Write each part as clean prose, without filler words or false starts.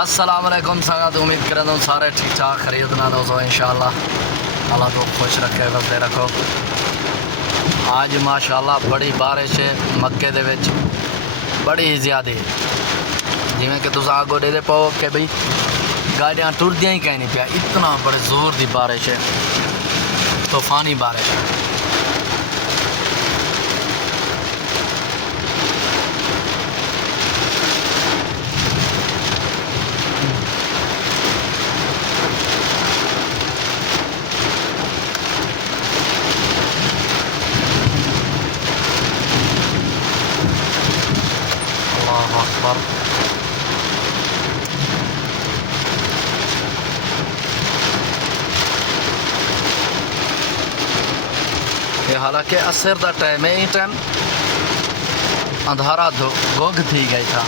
अस्सलाम वालेकुम संगत, उम्मीद करता हूँ सारे ठीक ठाक खरीद ना दोस्तों इंशाअल्लाह अल्लाह को खुश रखे बसते रखो। आज माशाअल्लाह बड़ी बारिश है मक्के दे विच, बड़ी ही ज़्यादा जिमें कि तुम आगो दे पाओ कि भाई गाड़ियाँ टुरदियाँ ही कहीं नहीं पिया, इतना बड़े ज़ोर की बारिश है, तूफ़ानी बारिश है। अल्लाह अकबर। ये हालांकि असर का टाइम है, इस टाइम अंधारा गोग थी गई था।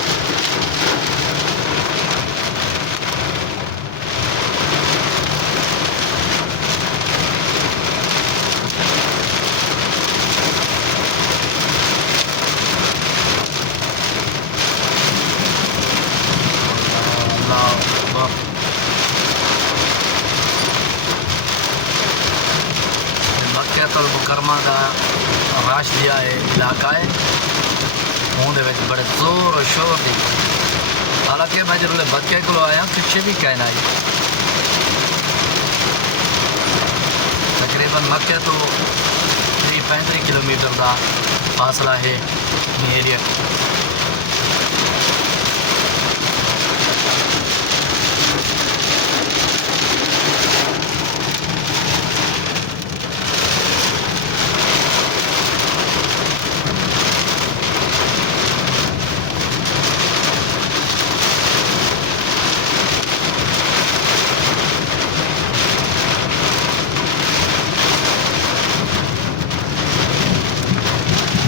मक्के मुकरमा का राश दिया है इलाका है, उन्हें बड़े जोर और शोर दी। हालांकि मैं जो मक्के को आया पिछे भी कहना है तकरीबन मक्के तो 35 किलोमीटर का फासला है एरिया।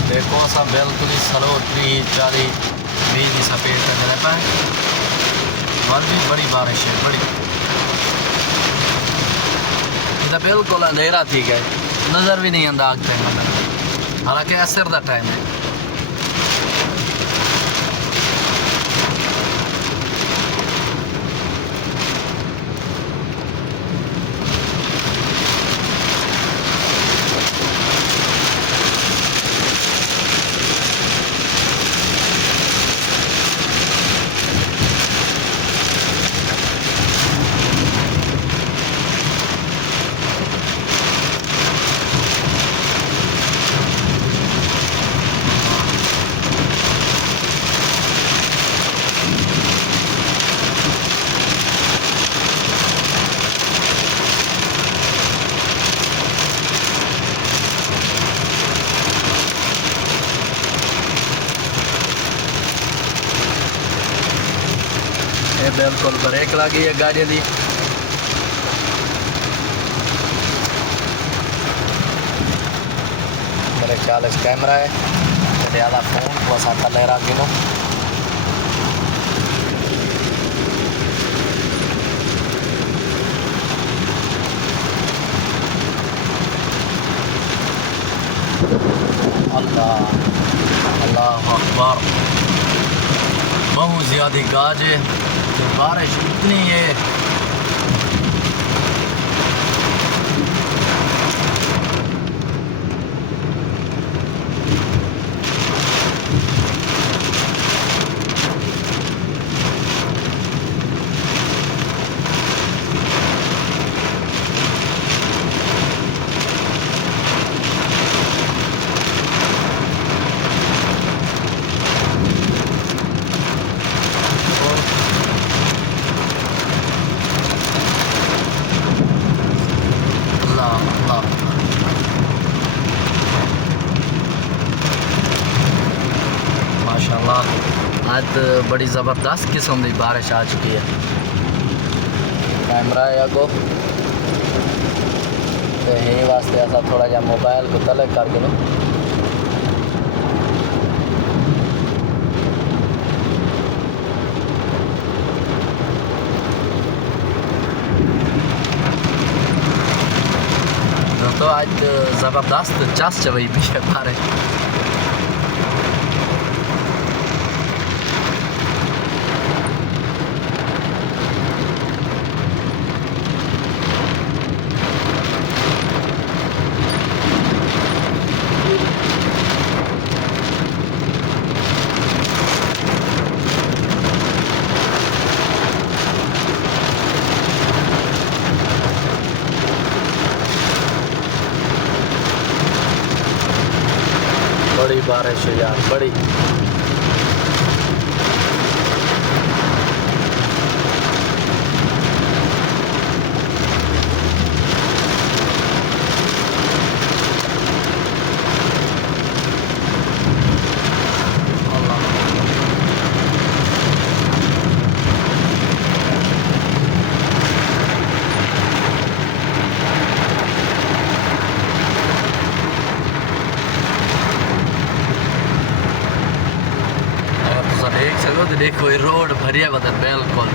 देखो सा बिल्कुल ही स्लो 30-40 सफ़ेद करने पाए वन भी बड़ी बारिश है बड़ी। इधर बिल्कुल अंधेरा थी गए, नज़र भी नहीं आंदा आग पे, हालांकि असर का टाइम है। बिल्कुल ब्रेक लगी है गाड़ी दी। मेरे ख्याल कैमरा है ज़्यादा फोन को साथ ले रहा गिनो। अल्लाह अल्लाह अकबर, बहुत ज़्यादा गाज है, बारिश इतनी है। माशाल्लाह आज बड़ी ज़बरदस्त किस्म की बारिश आ चुकी है। कैमरा है अगो तो यही वास्ते ऐसा थोड़ा जहा मोबाइल को तले कर गिनो। तो आज ज़बरदस्त चस चवई भी है बारिश। बारिश है यार, बड़ी। देख सको तो देखो ये रोड भरिया बदल बिल्कुल।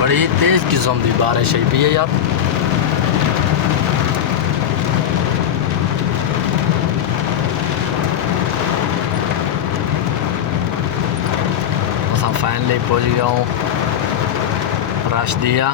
बड़ी तेज किस्म की बारिश आई पी है यार। फाइनली पहुंच गया हूँ राशदिया।